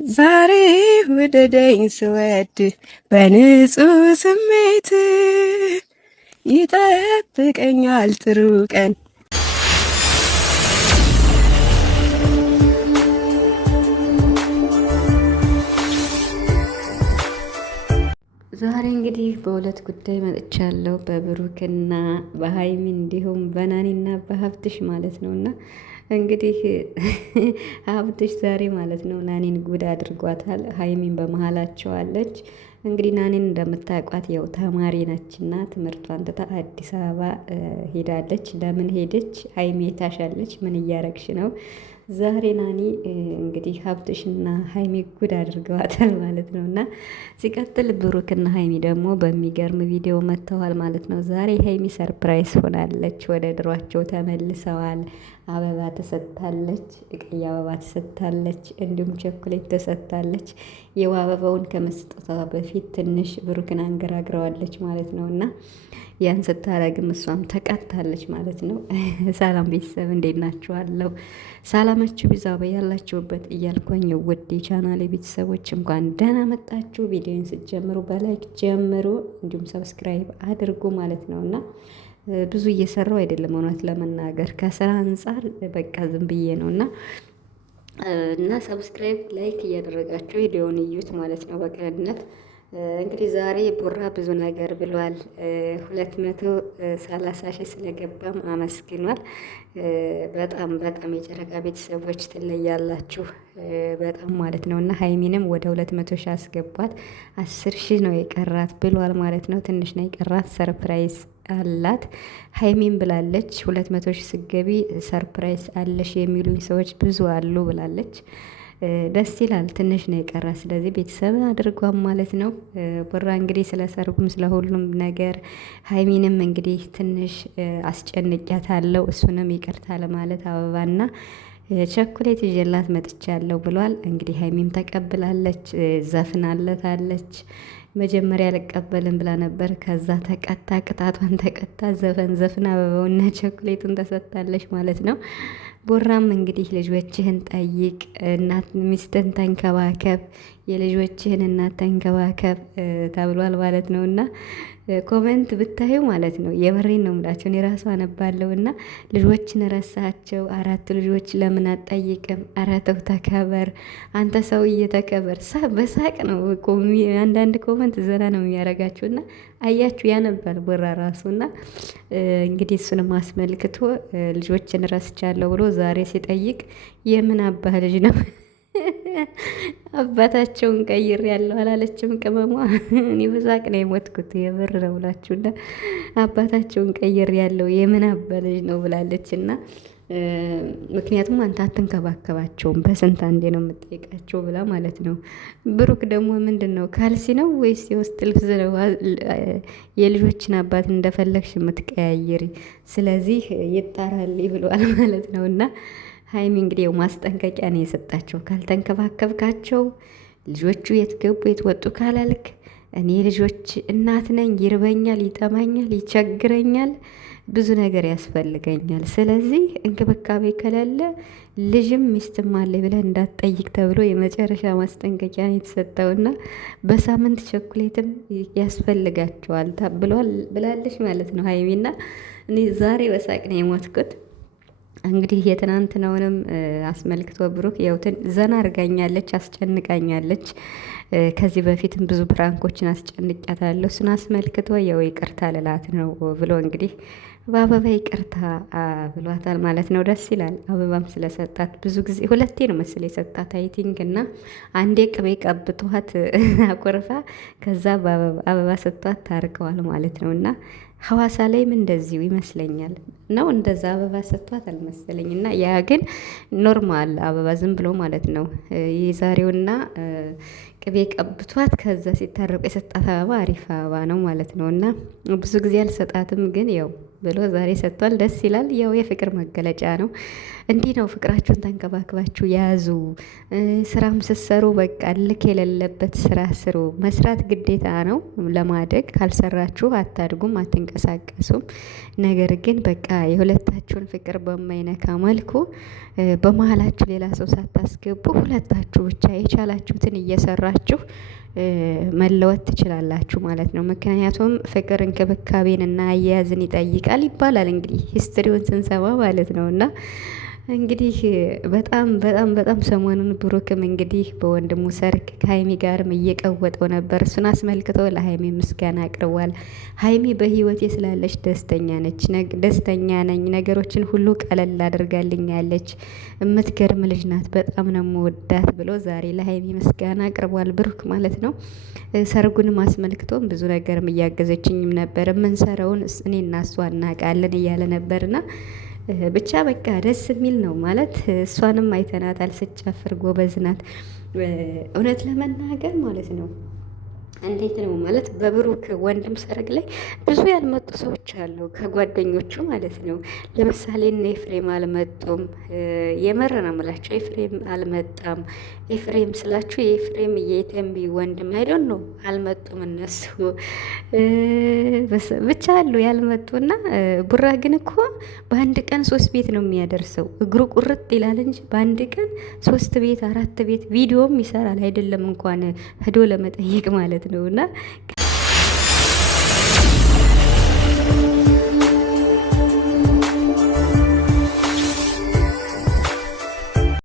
ዛሬ ውደደኝ ስወድ በንጹህ ስሜት ይጠብቀኛል ጥሩ ቀን። ዛሬ እንግዲህ በሁለት ጉዳይ መጥቻለሁ፣ በብሩክና በሀይሚ እንዲሁም በናኒና በሀብትሽ ማለት ነው። እና እንግዲህ ሀብትሽ ዛሬ ማለት ነው ናኒን ጉድ አድርጓታል። ሀይሚን በመሀላቸው አለች። እንግዲህ ናኒን እንደምታውቋት ያው ተማሪ ነችና ትምህርቷን ትታ አዲስ አበባ ሄዳለች። ለምን ሄደች? ሀይሚ ታሻለች። ምን እያረግሽ ነው? ዛሬ ናኒ እንግዲህ ሀብትሽና ሀይሚ ጉድ አድርገዋታል ማለት ነው። እና ሲቀጥል ብሩክና ሀይሚ ደግሞ በሚገርም ቪዲዮ መጥተዋል ማለት ነው። ዛሬ ሀይሚ ሰርፕራይዝ ሆናለች። ወደ ድሯቸው ተመልሰዋል። አበባ ተሰጥታለች፣ ቀይ አበባ ተሰጥታለች፣ እንዲሁም ቸኮሌት ተሰጥታለች። የው አበባውን ከመስጠቷ በፊት ትንሽ ብሩክን አንገራግረዋለች ማለት ነው። እና ያን ስታረግም እሷም ተቀጣለች ማለት ነው። ሰላም ቤተሰብ እንዴት ናችኋለሁ? ሰላማችሁ ቢዛ በያላችሁበት እያልኳኝ ውድ የቻናሌ ቤተሰቦች እንኳን ደህና መጣችሁ። ቪዲዮን ስትጀምሩ በላይክ ጀምሩ፣ እንዲሁም ሰብስክራይብ አድርጉ ማለት ነው። እና ብዙ እየሰራው አይደለም እውነት ለመናገር ከስራ አንጻር በቃ ዝም ብዬ ነው እና ሰብስክራይብ ላይክ እያደረጋችሁ ቪዲዮውን እዩት ማለት ነው በቅንነት። እንግዲህ ዛሬ ቡራ ብዙ ነገር ብሏል። 230 ሺህ ስለገባም አመስግኗል። በጣም በጣም የጨረቃ ቤተሰቦች ትለያላችሁ በጣም ማለት ነው። እና ሀይሚንም ወደ 200 ሺህ አስገቧት፣ 10 ሺህ ነው የቀራት ብሏል ማለት ነው። ትንሽ ነው የቀራት፣ ሰርፕራይዝ አላት። ሀይሚን ብላለች 200 ሺህ ስገቢ ሰርፕራይዝ አለሽ የሚሉኝ ሰዎች ብዙ አሉ ብላለች። ደስ ይላል። ትንሽ ነው የቀራ። ስለዚህ ቤተሰብ አድርጓም ማለት ነው። ቡራ እንግዲህ ስለ ሰርጉም ስለ ሁሉም ነገር ሀይሚንም እንግዲህ ትንሽ አስጨንቂያታለሁ፣ እሱንም ይቅርታ ለማለት አበባና ቸኮሌት ይዤላት መጥቻለሁ ብሏል። እንግዲህ ሀይሚም ተቀብላለች፣ ዘፍናለታለች። መጀመሪያ አልቀበልም ብላ ነበር። ከዛ ተቀጣ፣ ቅጣቷን ተቀጣ፣ ዘፈን ዘፍና አበባውና ቸኮሌቱን ተሰጥታለች ማለት ነው። ቡራም እንግዲህ ልጆችህን ጠይቅ፣ እናት ሚስትን ተንከባከብ፣ የልጆችህን እናት ተንከባከብ ተብሏል ማለት ነው። እና ኮመንት ብታዩ ማለት ነው የበሬን ነው የምላቸው። እኔ ራሱ አነባለሁ እና ልጆችን ረሳቸው፣ 4 ልጆች ለምን አትጠይቅም? ኧረ ተው ተከበር፣ አንተ ሰውዬ ተከበር። በሳቅ ነው አንዳንድ ኮመንት ዘና ነው የሚያደርጋችሁ። እና አያችሁ ያነባል ቡራ ራሱ። እና እንግዲህ እሱንም አስመልክቶ ልጆችን ረስቻለሁ ብሎ ዛሬ ሲጠይቅ የምን አባህ ልጅ ነው? አባታቸውን ቀይር ያለው አላለችም ቅመሟ። እኔ በሳቅ ነው የሞትኩት የብር ነው ብላችሁና አባታቸውን ቀይር ያለው የምን አባ ልጅ ነው ብላለች። እና ምክንያቱም አንተ አትንከባከባቸውም በስንት አንዴ ነው የምጠይቃቸው ብላ ማለት ነው። ብሩክ ደግሞ ምንድን ነው ካልሲ ነው ወይስ የውስጥ ልብስ ነው የልጆችን አባት እንደፈለግሽ የምትቀያየሪ? ስለዚህ ይጣራል ብለዋል ማለት ነው። እና ሀይሚ እንግዲህ ማስጠንቀቂያ ነው የሰጣቸው። ካልተንከባከብካቸው ልጆቹ የት ገቡ የት ወጡ ካላልክ እኔ ልጆች እናት ነኝ፣ ይርበኛል፣ ይጠማኛል፣ ይቸግረኛል፣ ብዙ ነገር ያስፈልገኛል። ስለዚህ እንክብካቤ ከሌለ ልጅም ሚስትም አለ ብለህ እንዳትጠይቅ ተብሎ የመጨረሻ ማስጠንቀቂያ ነው የተሰጠውና በሳምንት ቸኮሌትም ያስፈልጋቸዋል ብላለች ማለት ነው ሀይሚና። እኔ ዛሬ በሳቅ ነው የሞትኩት። እንግዲህ የትናንትናውንም አስመልክቶ ብሩክ ያው ዘና አድርጋኛለች፣ አስጨንቃኛለች። ከዚህ በፊትም ብዙ ፕራንኮችን አስጨንቂያታለሁ። እሱን አስመልክቶ ያው ይቅርታ ልላት ነው ብሎ እንግዲህ በአበባ ይቅርታ ብሏታል ማለት ነው። ደስ ይላል። አበባም ስለሰጣት ብዙ ጊዜ 2 ነው መስል የሰጣት አይቲንግ እና አንዴ ቅቤ ቀብቷት አኮርፋ ከዛ አበባ ሰጥቷት ታርቀዋል ማለት ነው። እና ሐዋሳ ላይም እንደዚሁ ይመስለኛል ነው እንደዛ አበባ ሰጥቷት አልመሰለኝ። እና ያ ግን ኖርማል አበባ ዝም ብሎ ማለት ነው። የዛሬውና ቅቤ ቀብቷት ከዛ ሲታረቁ የሰጣት አበባ አሪፍ አበባ ነው ማለት ነው። እና ብዙ ጊዜ አልሰጣትም፣ ግን ያው ብሎ ዛሬ ሰጥቷል። ደስ ይላል። ያው የፍቅር መገለጫ ነው። እንዲህ ነው ፍቅራችሁን ተንከባክባችሁ ያዙ። ስራም ስትሰሩ በቃ ልክ የሌለበት ስራ ስሩ። መስራት ግዴታ ነው ለማደግ። ካልሰራችሁ አታድጉም፣ አትንቀሳቀሱም። ነገር ግን በቃ የሁለታችሁን ፍቅር በማይነካ መልኩ በመሀላችሁ ሌላ ሰው ሳታስገቡ ሁለታችሁ ብቻ የቻላችሁትን እየሰራችሁ መለወጥ ትችላላችሁ ማለት ነው። ምክንያቱም ፍቅር እንክብካቤን እና አያያዝን ይጠይቃል ይባላል እንግዲህ ሂስትሪውን ስንሰማ ማለት ነው። እና እንግዲህ በጣም በጣም በጣም ሰሞኑን ብሩክም እንግዲህ በወንድሙ ሰርግ ከሀይሚ ጋርም እየቀወጠው ነበር። እሱን አስመልክቶ ለሀይሚ ምስጋና አቅርቧል። ሀይሚ በህይወቴ ስላለች ደስተኛ ነች፣ ደስተኛ ነኝ፣ ነገሮችን ሁሉ ቀለል አድርጋልኛለች፣ የምትገርም ልጅ ናት፣ በጣም ነው የምወዳት ብሎ ዛሬ ለሀይሚ ምስጋና አቅርቧል ብሩክ ማለት ነው። ሰርጉንም አስመልክቶም ብዙ ነገርም እያገዘችኝም ነበር፣ የምንሰራውን እኔ እና እሷ እናውቃለን እያለ ነበርና ብቻ በቃ ደስ የሚል ነው ማለት እሷንም አይተናታል ስትጨፍር፣ ጎበዝ ናት እውነት ለመናገር ማለት ነው። እንዴት ነው ማለት በብሩክ ወንድም ሰርግ ላይ ብዙ ያልመጡ ሰዎች አሉ ከጓደኞቹ ማለት ነው። ለምሳሌ እነ ኤፍሬም አልመጡም። የመረ ነው የምላቸው። ኤፍሬም አልመጣም። ኤፍሬም ስላችሁ የኤፍሬም የቴምቢ ወንድም አይደል ነው አልመጡም። እነሱ ብቻ አሉ ያልመጡና ቡራ ግን እኮ በአንድ ቀን 3 ቤት ነው የሚያደርሰው። እግሩ ቁርጥ ይላል እንጂ በአንድ ቀን 3 ቤት 4 ቤት ቪዲዮም ይሰራል። አይደለም እንኳን ሄዶ ለመጠየቅ ማለት ነው። እና